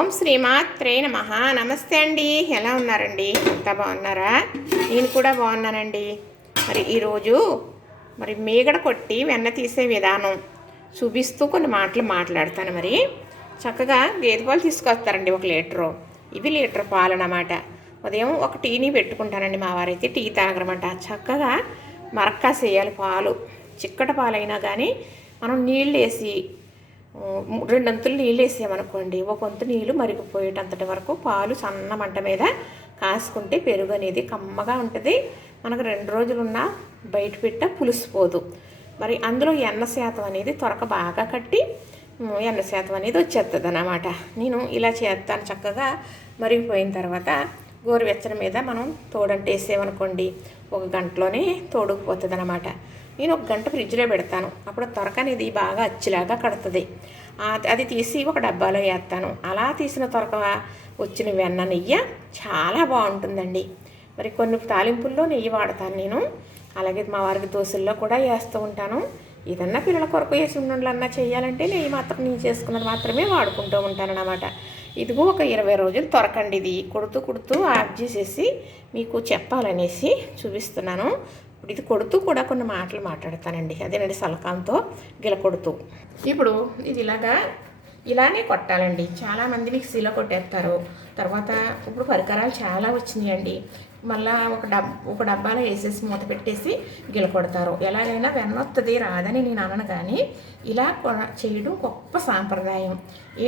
ఓం శ్రీమాత్రే నమః. నమస్తే అండి, ఎలా ఉన్నారండి? అంతా బాగున్నారా? నేను కూడా బాగున్నానండి. మరి ఈరోజు మీగడ కొట్టి వెన్న తీసే విధానం చూపిస్తూ కొన్ని మాటలు మాట్లాడతాను. మరి చక్కగా గేదె పాలు తీసుకొస్తారండి 1 లీటరు. ఇవి లీటర్ పాలు అన్నమాట. ఉదయం ఒక టీని పెట్టుకుంటానండి. మా వారైతే టీ తాగరమాట. చక్కగా మరక్కాసేయాలి పాలు. చిక్కటి పాలైనా కానీ మనం నీళ్ళు వేసి 2 అంతులు నీళ్ళు వేసామనుకోండి, 1 వంతు నీళ్ళు మరిగిపోయేటంతటి వరకు పాలు సన్న మంట మీద కాసుకుంటే పెరుగు అనేది కమ్మగా ఉంటుంది. మనకు 2 రోజులున్నా బయట పెట్ట పులిసిపోదు. మరి అందులో ఎన్న శాతం అనేది త్వరక బాగా కట్టి ఎన్న శాతం అనేది వచ్చేస్తుంది అన్నమాట. నేను ఇలా చేస్తాను. చక్కగా మరిగిపోయిన తర్వాత గోరువెచ్చని మీద మనం తోడంటేసేమనుకోండి, 1 గంటలోనే తోడుకుపోతుంది అన్నమాట. నేను 1 గంట ఫ్రిడ్జ్లో పెడతాను. అప్పుడు త్వరక అనేది బాగా అచ్చిలాగా కడుతుంది. అది తీసి ఒక డబ్బాలో వేస్తాను. అలా తీసిన త్వరక వచ్చిన వెన్న నెయ్యి చాలా బాగుంటుందండి. మరి కొన్ని తాలింపుల్లో నెయ్యి వాడతాను నేను. అలాగే మా వారికి దోశల్లో కూడా వేస్తూ ఉంటాను. ఏదన్నా పిల్లల కొరకు వేసి ఉండలన్నా చేయాలంటే నెయ్యి మాత్రం నేను చేసుకున్నది మాత్రమే వాడుకుంటూ ఉంటాను అన్నమాట. ఇదిగో ఒక 20 రోజులు త్వరకండి. ఇది కుడుతూ ఆఫ్ చేసేసి మీకు చెప్పాలనేసి చూపిస్తున్నాను. ఇప్పుడు ఇది కొడుతూ కూడా కొన్ని మాటలు మాట్లాడతానండి. అదేనండి సలకాంతో గిల కొడుతూ. ఇప్పుడు ఇది ఇలానే కొట్టాలండి. చాలామంది మిక్సీలో కొట్టేస్తారు. తర్వాత ఇప్పుడు పరికరాలు చాలా వచ్చినాయండి. మళ్ళీ ఒక డబ్బాలో వేసేసి మూత పెట్టేసి గిల కొడతారు. ఎలాగైనా వెన్న వస్తుంది రాదని నేను అనను, కానీ ఇలా చేయడం గొప్ప సాంప్రదాయం.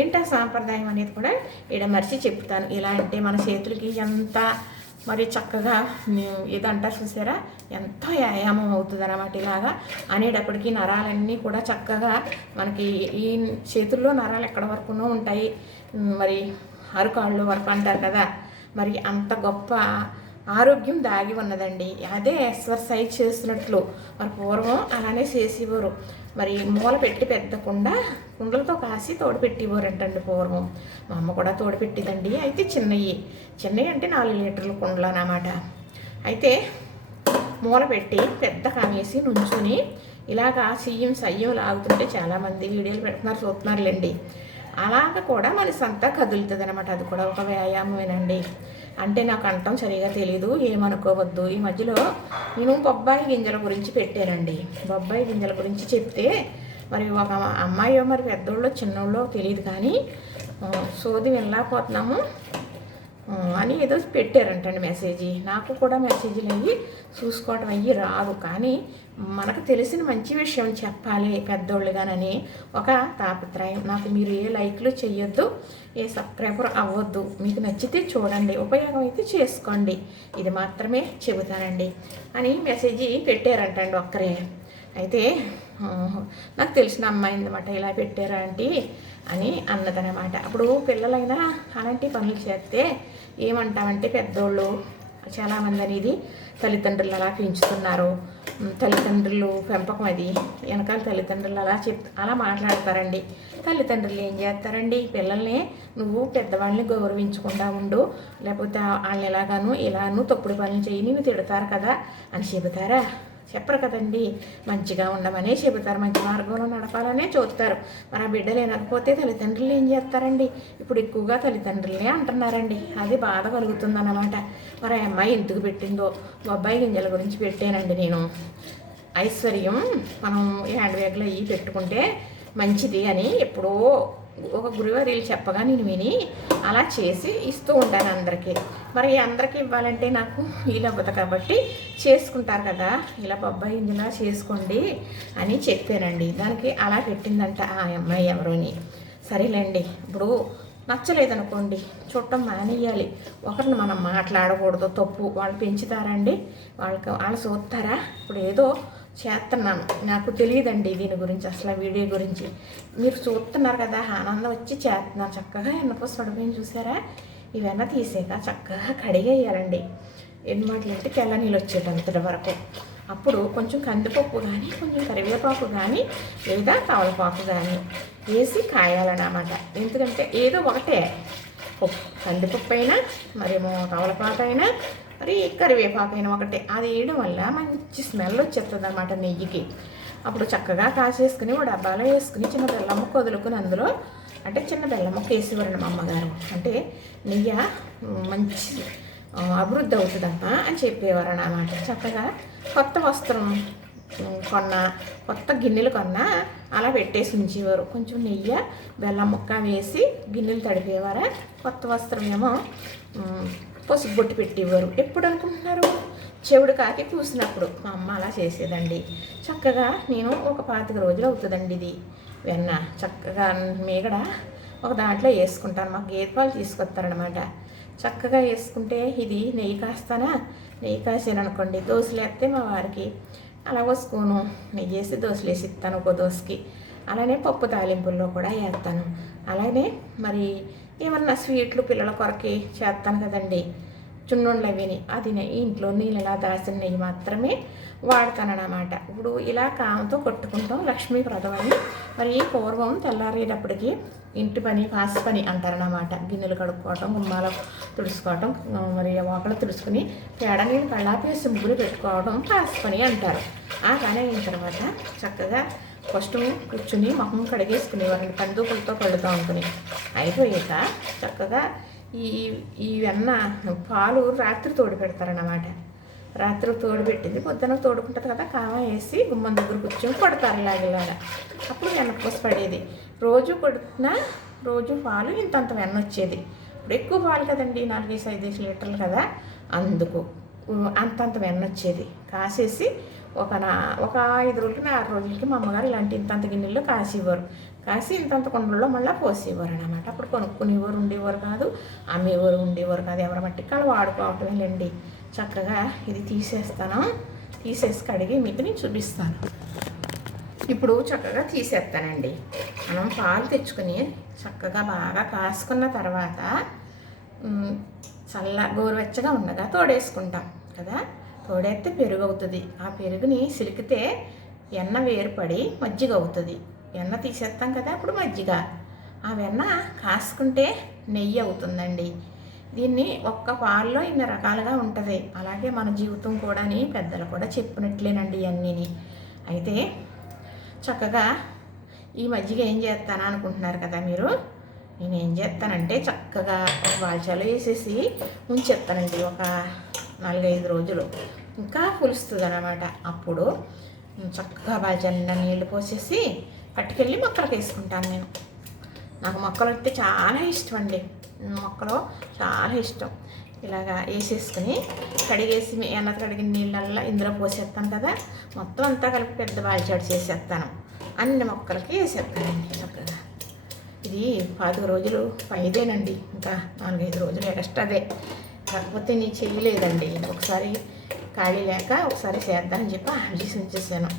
ఏంటా సాంప్రదాయం అనేది కూడా మరిచి చెప్తాను. ఇలా అంటే మన చేతులకి ఎంత మరి చక్కగా ఇదంటా చూసారా, ఎంతో వ్యాయామం అవుతుంది అన్నమాట. ఇలాగా అనేటప్పటికీ నరాలన్నీ కూడా చక్కగా మనకి ఈ చేతుల్లో నరాలు ఎక్కడ వరకునో ఉంటాయి. మరి అరకాళ్ళు వరకు అంటారు కదా, మరి అంత గొప్ప ఆరోగ్యం దాగి ఉన్నదండి. అదే ఎక్సర్సైజ్ చేసినట్లు మరి పూర్వం అలానే చేసేవారు. మరి మూల పెట్టి పెద్ద కుండలతో కాసి తోడు పెట్టేవారంటండి పూర్వం. మా అమ్మ కూడా తోడు పెట్టిందండి. అయితే చిన్నవి అంటే 4 లీటర్ల కుండలు అన్నమాట. అయితే మూల పెట్టి పెద్ద కామేసి నుంచుని ఇలాగా సయ్యం లాగుతుంటే చాలామంది వీడియోలు పెడుతున్నారు, చూస్తున్నారులేండి. అలాగ కూడా మనసు అంతా కదులుతుంది అనమాట. అది కూడా ఒక వ్యాయామమేనండి. అంటే నాకు అంటాం సరిగా తెలీదు, ఏమనుకోవద్దు. ఈ మధ్యలో నేను బొబ్బాయి గింజల గురించి పెట్టానండి. బొబ్బాయి గింజల గురించి చెప్తే మరి ఒక అమ్మాయో మరి పెద్దోళ్ళో చిన్నోళ్ళో తెలియదు, కానీ సోది వెళ్ళకపోతున్నాము అని ఏదో పెట్టారంటండి మెసేజ్. నాకు కూడా మెసేజ్లు అయ్యి చూసుకోవటం అయ్యి రాదు, కానీ మనకు తెలిసిన మంచి విషయం చెప్పాలి పెద్దోళ్ళుగానని ఒక తాపత్రయం. నాకు మీరు ఏ లైక్లు చెయ్యొద్దు, ఏ సబ్స్క్రైబర్ అవ్వద్దు. మీకు నచ్చితే చూడండి, ఉపయోగం అయితే చేసుకోండి, ఇది మాత్రమే చెబుతానండి అని మెసేజ్ పెట్టారంటండి ఒక్కరే. అయితే నాకు తెలిసిన అమ్మాయి అన్నమాట, ఇలా పెట్టారా ఆంటీ అని అన్నదనమాట. అప్పుడు పిల్లలైనా అలాంటి పనులు చేస్తే ఏమంటామంటే పెద్దోళ్ళు చాలామంది అనేది తల్లిదండ్రులు అలా పెంచుతున్నారు, తల్లిదండ్రులు పెంపకం అది వెనకాల తల్లిదండ్రులు అలా మాట్లాడతారండి. తల్లిదండ్రులు ఏం చేస్తారండి, పిల్లల్ని నువ్వు పెద్దవాళ్ళని గౌరవించకుండా ఉండు, లేకపోతే వాళ్ళని ఇలాను తప్పుడు పనులు చేయి, నేను తిడతారు కదా అని చెబుతారా? చెప్పరు కదండి. మంచిగా ఉండమనే చెబుతారు, మంచి మార్గంలో నడపాలనే చూస్తారు. మరి ఆ బిడ్డలు వినకపోతే తల్లిదండ్రులు ఏం చేస్తారండి? ఇప్పుడు ఎక్కువగా తల్లిదండ్రులనే అంటున్నారండి. అది బాధ కలుగుతుందన్నమాట. మరి ఆ అమ్మాయి ఎందుకు పెట్టిందో బొబ్బాయి గింజల గురించి పెట్టానండి నేను. ఐశ్వర్యం మనం హ్యాండ్ బ్యాగ్లో ఇవి పెట్టుకుంటే మంచిది అని ఎప్పుడో ఒక గురువారీలు చెప్పగా నేను విని అలా చేసి ఇస్తూ ఉంటాను అందరికీ. మరి అందరికీ ఇవ్వాలంటే నాకు వీలు అవ్వదు, కాబట్టి చేసుకుంటారు కదా, ఇలా బొబ్బాయి గింజలా చేసుకోండి అని చెప్పానండి. దానికి అలా పెట్టిందంట ఆ అమ్మాయి ఎవరోని. సరేలేండి, ఇప్పుడు నచ్చలేదనుకోండి చూడటం మానేయాలి. ఒకరిని మనం మాట్లాడకూడదు, తప్పు. వాళ్ళు పెంచుతారండి, వాళ్ళు చూస్తారా? ఇప్పుడు ఏదో చేస్తున్నాను, నాకు తెలియదండి దీని గురించి, అసలు వీడియో గురించి. మీరు చూస్తున్నారు కదా, ఆనందం వచ్చి చేస్తున్నాను. చక్కగా ఎన్నకోసం పడిపోయింది చూసారా? ఇవన్నీ తీసాక చక్కగా కడిగేయాలండి. ఎన్ని మాటలు అంటే తెల్ల నీళ్ళు వచ్చేటంతటి వరకు. అప్పుడు కొంచెం కందిపప్పు కానీ, కొంచెం కరివేపాకు కానీ, లేదా తవలపాకు కానీ వేసి కాయాలన్నమాట. ఎందుకంటే ఏదో ఒకటే, కందిపప్పు అయినా మరేమో తవలపాకు అయినా మరి కరివేపాకు అయినా ఒకటే. అది వేయడం వల్ల మంచి స్మెల్ వచ్చేస్తుంది అన్నమాట నెయ్యికి. అప్పుడు చక్కగా కాసేసుకుని ఓ డబ్బాలో వేసుకుని చిన్న బెల్లమ్మ వదులుకుని అందులో అంటే చిన్న బెల్లం ముక్క వేసేవారండి మా అమ్మగారు. అంటే నెయ్యి మంచి అభివృద్ధి అవుతుందమ్మా అని చెప్పేవారు అన్నమాట. చక్కగా కొత్త వస్త్రం కొన్న, కొత్త గిన్నెలు కొన్నా అలా పెట్టేసి ఉంచేవారు. కొంచెం నెయ్యి బెల్లం ముక్క వేసి గిన్నెలు తడిపేవారా. కొత్త వస్త్రం ఏమో పసుపు బొట్టు పెట్టేవారు. ఎప్పుడు అనుకుంటున్నారు? చెవుడు కాకి కూసినప్పుడు మా అమ్మ అలా చేసేదండి. చక్కగా నేను ఒక 25 రోజులు అవుతుందండి ఇది వెన్న. చక్కగా మీగడ ఒక దాంట్లో వేసుకుంటాను. మాకు గేదె పాలు తీసుకొస్తారనమాట. చక్కగా వేసుకుంటే ఇది నెయ్యి కాస్తానా, నెయ్యి కాసాను అనుకోండి, దోశలు వేస్తే మా వారికి అలా స్పూను నెయ్యి వేసి దోశలు వేసి ఇస్తాను ఒక దోశకి. అలానే పప్పు తాలింపుల్లో కూడా వేస్తాను. అలానే మరి ఏమన్నా స్వీట్లు పిల్లల కొరకి చేస్తాను కదండి, చున్నుండలు అవిని, అది ఇంట్లో నీళ్ళలా దాచిన నెయ్యి మాత్రమే వాడతానన్నమాట. ఇప్పుడు ఇలా కామంతో కొట్టుకుంటాం లక్ష్మీప్రదం అని. మరి పూర్వం తెల్లారేటప్పటికి ఇంటి పని కాసు పని అంటారన్నమాట. గిన్నెలు కడుక్కోవటం, గుమ్మాలు తుడుచుకోవటం, మరి ఒకళ్ళు తుడుచుకుని పేడ నీళ్ళు కళ్ళాపేసి ముగ్గురు పెట్టుకోవడం కాసు పని అంటారు. ఆ పని అయిన తర్వాత చక్కగా ఫస్ట్ కూర్చుని మొహం కడిగేసుకునేవారండి, కందుకులతో కడుతూ అనుకుని. అయిపోయాక చక్కగా ఈ వెన్న పాలు రాత్రి తోడు పెడతారన్నమాట. రాత్రి తోడు పెట్టింది పొద్దున తోడుకుంటుంది కదా, కామ వేసి గుమ్మం దగ్గర కూర్చొని కొడతారు ఇలాగలాగా. అప్పుడు వెన్నపూస పడేది. రోజు కొడుతున్నా రోజు పాలు ఇంతంత వెన్న వచ్చేది. ఇప్పుడు ఎక్కువ పాలు కదండి, 4-5 లీటర్లు కదా, అందుకు అంతంత వెన్న వచ్చేది. కాసేసి ఒక 5 రోజులకి 6 రోజులకి మా అమ్మగారు ఇలాంటి ఇంతంత గిన్నెల్లో కాసేవారు. కాసి ఇంతంత కుండల్లో మళ్ళీ పోసేవారు అనమాట. అప్పుడు కొనుక్కునేవారు ఉండేవారు కాదు, అమ్మేవారు ఉండేవారు కాదు. ఎవరి మట్టికి వాళ్ళు వాడుకోవటమేలండి. చక్కగా ఇది తీసేసి కడిగి మీకు నేను చూపిస్తాను. ఇప్పుడు చక్కగా తీసేస్తానండి. మనం పాలు తెచ్చుకొని చక్కగా బాగా కాసుకున్న తర్వాత గోరువెచ్చగా ఉండగా తోడేసుకుంటాం కదా. తోడేస్తే పెరుగు అవుతుంది. ఆ పెరుగుని సిలికితే వెన్న వేరుపడి మజ్జిగ అవుతుంది. వెన్న తీసేస్తాం కదా, అప్పుడు మజ్జిగ. ఆ వెన్న కాసుకుంటే నెయ్యి అవుతుందండి. దీన్ని ఒక్క పాల్లో ఇన్ని రకాలుగా ఉంటుంది. అలాగే మన జీవితం కూడా పెద్దలు కూడా చెప్పినట్లేనండి ఇవన్నీని. అయితే చక్కగా ఈ మజ్జిగ ఏం చేస్తాను అనుకుంటున్నారు కదా మీరు. నేను ఏం చేస్తానంటే చక్కగా ఒక బాల్చాలో వేసేసి ఉంచేస్తానండి ఒక 4-5 రోజులు. ఇంకా పులుస్తుంది అన్నమాట. అప్పుడు చక్కగా బాల్చాల నీళ్ళు పోసేసి పట్టుకెళ్ళి మొక్కలకు వేసుకుంటాను నేను. నాకు మొక్కలు అంటే చాలా ఇష్టం అండి. మొక్కలు చాలా ఇష్టం. ఇలాగా వేసేసుకుని కడిగేసి ఎన్న కడిగిన నీళ్ళల్లో ఇందులో పోసేస్తాను కదా, మొత్తం అంతా కలిపి పెద్ద బాల్చాడు చేసేస్తాను. అన్ని మొక్కలకి వేసేస్తానండి చక్కగా. ఇది 15 రోజులు పైదేనండి, ఇంకా 4-5 రోజులు ఎక్స్ట్రాదే. కాకపోతే నీ చేయలేదండి, ఒకసారి ఖాళీ లేక ఒకసారి చేద్దామని చెప్పి ఆలోచించి ఉంచేసాను.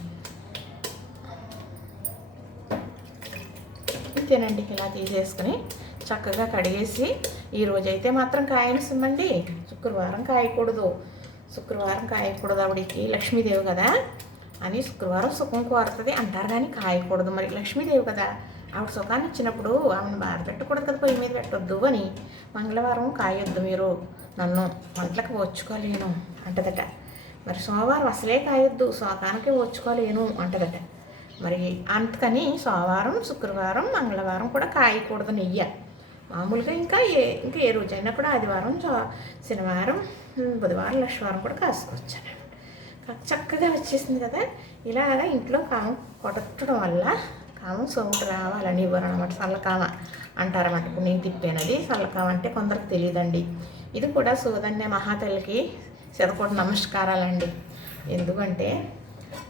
ఇంతేనండి. ఇలా తీసేసుకుని చక్కగా కడిగేసి, ఈరోజైతే మాత్రం కాయనిస్తామండి. శుక్రవారం కాయకూడదు ఆవిడికి లక్ష్మీదేవి కదా అని శుక్రవారం సుఖం కోరుతుంది అంటారు, కానీ కాయకూడదు. మరి లక్ష్మీదేవి కదా, ఆవిడ సుఖాన్ని ఇచ్చినప్పుడు ఆమెను బాధ పెట్టకూడదు కదా, పొయ్యి మీద పెట్టొద్దు అని. మంగళవారం కాయొద్దు మీరు, నన్ను వంటలకు ఓర్చుకోలేను అంటదట. మరి సోమవారం అసలే కాయొద్దు, శోకానికి ఓర్చుకోలేను అంటదట. మరి అందుకని సోమవారం, శుక్రవారం, మంగళవారం కూడా కాయకూడదు నెయ్యి. మామూలుగా ఇంకా ఏ రోజైనా కూడా ఆదివారం, శనివారం, బుధవారం, లక్షవారం కూడా కాసుకోవచ్చాను. చక్కగా వచ్చేసింది కదా. ఇలాగా ఇంట్లో కామం కొట్టడం వల్ల కామం సోముకు రావాలని ఇవ్వరు అనమాట. చల్లకామ అంటారన్నమాట. ఇప్పుడు నేను తిప్పానది చల్లకామ అంటే కొందరికి తెలియదండి. ఇది కూడా సూదన్య మహాతల్లికి శతకోటి నమస్కారాలండి. ఎందుకంటే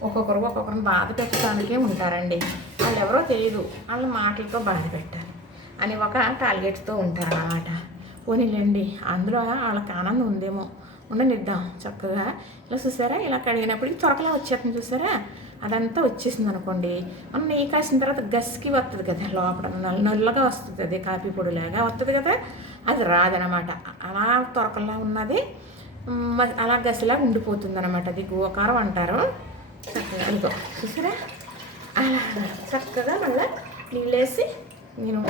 ఒక్కొక్కరిని బాధ పెట్టడానికే ఉంటారండి. వాళ్ళు ఎవరో తెలియదు, వాళ్ళ మాటలతో బాధ పెట్టాలి అని ఒక టార్గెట్తో ఉంటారన్నమాట. పోనీలేండి, అందులో వాళ్ళకి ఆనందం ఉందేమో, ఉండనిద్దాం. చక్కగా ఇలా చూసారా, ఇలా కడిగినప్పుడు త్వరకలా వచ్చేస్తుంది చూసారా, అదంతా వచ్చేసింది అనుకోండి. మనం నెయ్యి కాసిన తర్వాత గస్కి వస్తుంది కదా, లోపల నల్లగా వస్తుంది, అది కాఫీ పొడిలాగా వస్తుంది కదా, అది రాదనమాట. అలా త్వరకలా ఉన్నది అలా గసిలా ఉండిపోతుంది అనమాట. అది గోకారం అంటారు. చక్కగా ఇంకో చూసారా, అలా చక్కగా మళ్ళీ నీళ్ళేసి నేను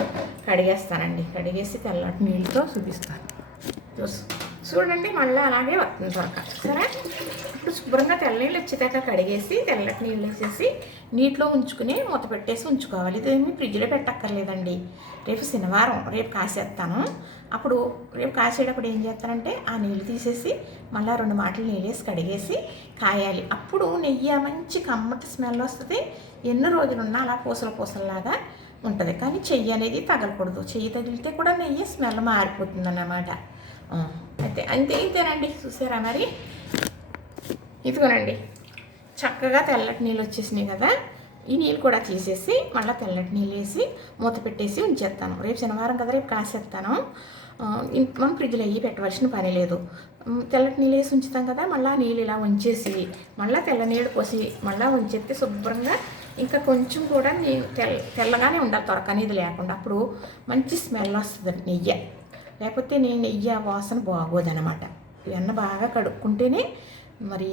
కడిగేస్తానండి. కడిగేసి తెల్లటి నీళ్ళతో చూపిస్తాను. చూడండి మళ్ళీ అలాగే వస్తుంది త్వరగా సరే. ఇప్పుడు శుభ్రంగా తెల్ల నీళ్ళు వచ్చేదాకా కడిగేసి తెల్లటి నీళ్ళు వేసేసి నీటిలో ఉంచుకుని మూత పెట్టేసి ఉంచుకోవాలి. ఇదేమి ఫ్రిడ్జ్లో పెట్టక్కర్లేదండి. రేపు శనివారం, రేపు కాసేస్తాను. అప్పుడు రేపు కాసేటప్పుడు ఏం చేస్తానంటే ఆ నీళ్ళు తీసేసి మళ్ళీ 2 మాటలు నీళ్ళు వేసి కడిగేసి కాయాలి. అప్పుడు నెయ్యి మంచి కమ్మటి స్మెల్ వస్తుంది. ఎన్ని రోజులున్నా అలా పూసలలాగా ఉంటుంది. కానీ చెయ్యి అనేది తగలకూడదు. చెయ్యి తగిలితే కూడా నెయ్యి స్మెల్ మారిపోతుంది అన్నమాట. అయితే ఇంతేనండి. చూసారా మరి? ఇదిగోనండి చక్కగా తెల్లటి నీళ్ళు వచ్చేసినాయి కదా. ఈ నీళ్ళు కూడా తీసేసి మళ్ళీ తెల్లటి నీళ్ళు వేసి మూత పెట్టేసి ఉంచేస్తాను. రేపు శనివారం కదా, రేపు కాసేస్తాను. మనం ఫ్రిడ్జ్లో అయ్యి పెట్టవలసిన పని లేదు. తెల్లటి నీళ్ళు వేసి ఉంచుతాం కదా, మళ్ళీ నీళ్ళు ఇలా ఉంచేసి మళ్ళీ తెల్ల నీళ్ళు పోసి మళ్ళీ ఉంచేస్తే శుభ్రంగా ఇంకా కొంచెం కూడా తెల్లగానే ఉండాలి, తొరకనేది లేకుండా. అప్పుడు మంచి స్మెల్ వస్తుంది నెయ్యి. లేకపోతే నెయ్యి వాసన బాగోదనమాట. వెన్న బాగా కడుక్కుంటేనే మరి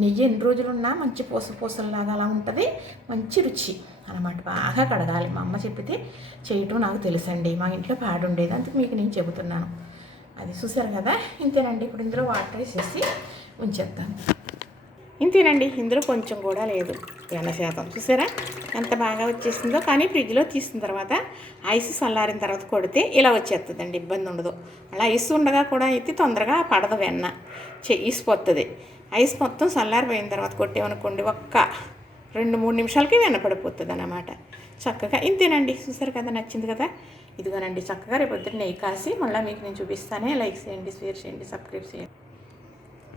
నెయ్యి ఎన్ని రోజులున్నా మంచి పూసలాగా అలా ఉంటుంది. మంచి రుచి అనమాట. బాగా కడగాలి. మా అమ్మ చెప్పితే చేయటం నాకు తెలుసండి. మా ఇంట్లో పాడుండేది, అందుకు మీకు నేను చెబుతున్నాను. అది చూసారు కదా. ఇంతేనండి. ఇప్పుడు ఇందులో వాటర్ వేసేసి ఉంచేస్తాను. ఇంతేనండి. ఇందులో కొంచెం కూడా లేదు వెన్న శాతం. చూసారా ఎంత బాగా వచ్చేసిందో. కానీ ఫ్రిడ్జ్లో తీసిన తర్వాత ఐస్ చల్లారిన తర్వాత కొడితే ఇలా వచ్చేస్తుందండి. ఇబ్బంది ఉండదు. అలా ఐస్ ఉండగా కూడా అయితే తొందరగా పడదు వెన్న, ఈసిపోతుంది. ఐస్ మొత్తం చల్లారిపోయిన తర్వాత కొట్టేమనుకోండి ఒక్క 2-3 నిమిషాలకి వెన్న పడిపోతుంది అన్నమాట. చక్కగా ఇంతేనండి. చూసారు కదా, నచ్చింది కదా. ఇదిగోనండి చక్కగా రేపు పొద్దున్న నెయ్యి కాసి మళ్ళీ మీకు నేను చూపిస్తానే. లైక్ చేయండి, షేర్ చేయండి, సబ్స్క్రైబ్ చేయండి.